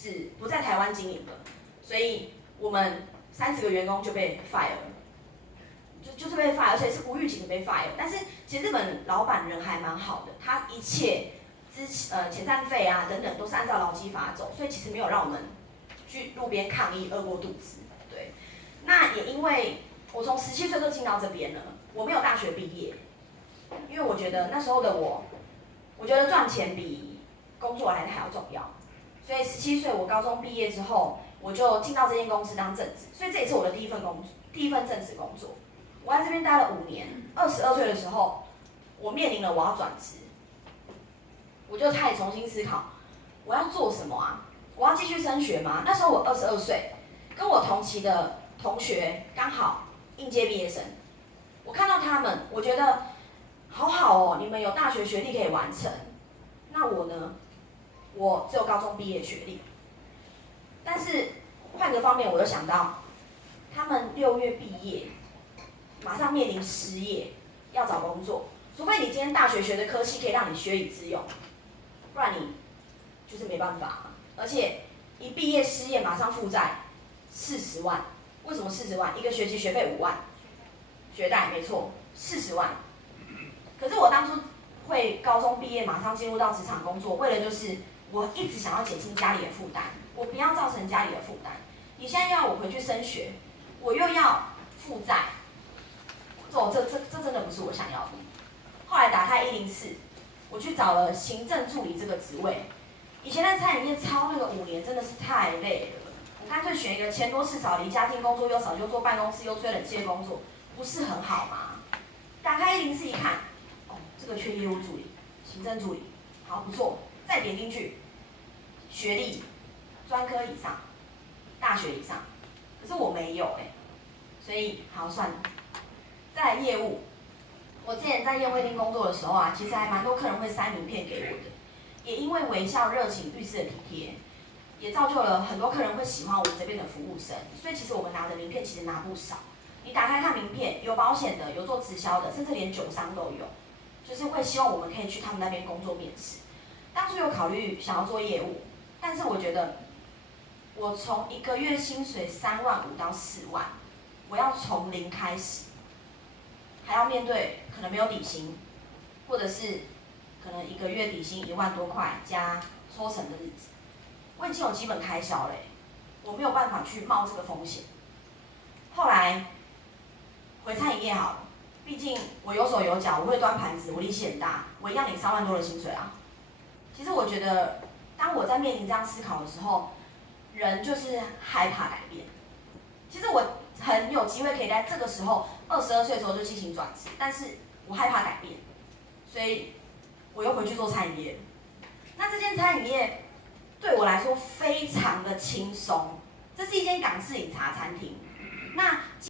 是不在台湾经营的，所以我们30个员工就被 fire 了，就是被 fire，而且是无预警的被 fire。但是其实日本老板人还蛮好的，他一切遣散费啊等等都是按照劳基法走，所以其实没有让我们去路边抗议饿过肚子。对，那也因为我从17岁就进到这边了，我没有大学毕业，因为我觉得那时候的我觉得赚钱比工作来的还要重要，所以17岁我高中毕业之后，我就进到这间公司当正职，所以这也是我的第一份正职工作。我在这边待了5年，22岁的时候，我面临了我要转职，我就开始重新思考，我要做什么啊？我要继续升学吗？那时候我22岁，跟我同期的同学刚好应届毕业生，我看到他们，我觉得好好哦，你们有大学学历可以完成。那我呢？我只有高中毕业学历。但是换个方面，我又想到，他们6月毕业，马上面临失业，要找工作。除非你今天大学学的科系可以让你学以致用，不然你就是没办法。而且一毕业失业马上负债40万，为什么40万？一个学期学费5万，学贷没错，40万。可是我当初会高中毕业马上进入到职场工作，为了就是我一直想要减轻家里的负担，我不要造成家里的负担。你现在要我回去升学，我又要负债，这真的不是我想要的。后来打开104，我去找了行政助理这个职位。以前在餐饮业操那个5年真的是太累了，我干脆选一个钱多事少、离家近、工作又少、又坐办公室又吹冷气的工作，不是很好吗？打开104一看，哦，这个缺业务助理、行政助理，好不错，再点进去，学历专科以上，大学以上，可是我没有所以好算了。再来业务，我之前在宴会厅工作的时候啊，其实还蛮多客人会塞名片给我的，也因为微笑、热情、遇事的体贴，也造就了很多客人会喜欢我们这边的服务生。所以其实我们拿的名片其实拿不少。你打开看名片，有保险的，有做直销的，甚至连酒商都有，就是会希望我们可以去他们那边工作面试。当初有考虑想要做业务，但是我觉得我从1个月薪水3万5到4万，我要从零开始，还要面对可能没有底薪，或者是可能1个月底薪1万多块加抽成的日子，我已经有基本开销嘞，我没有办法去冒这个风险。后来回餐饮业好了，毕竟我有手有脚，我会端盘子，我力气很大，我一样领3万多的薪水啊。其实我觉得，当我在面临这样思考的时候，人就是害怕改变。其实我很有机会可以在这个时候，22岁的时候就进行转职，但是我害怕改变，所以我又回去做餐饮业。那这间餐饮业对我来说非常的轻松，这是一间港式饮茶餐厅。那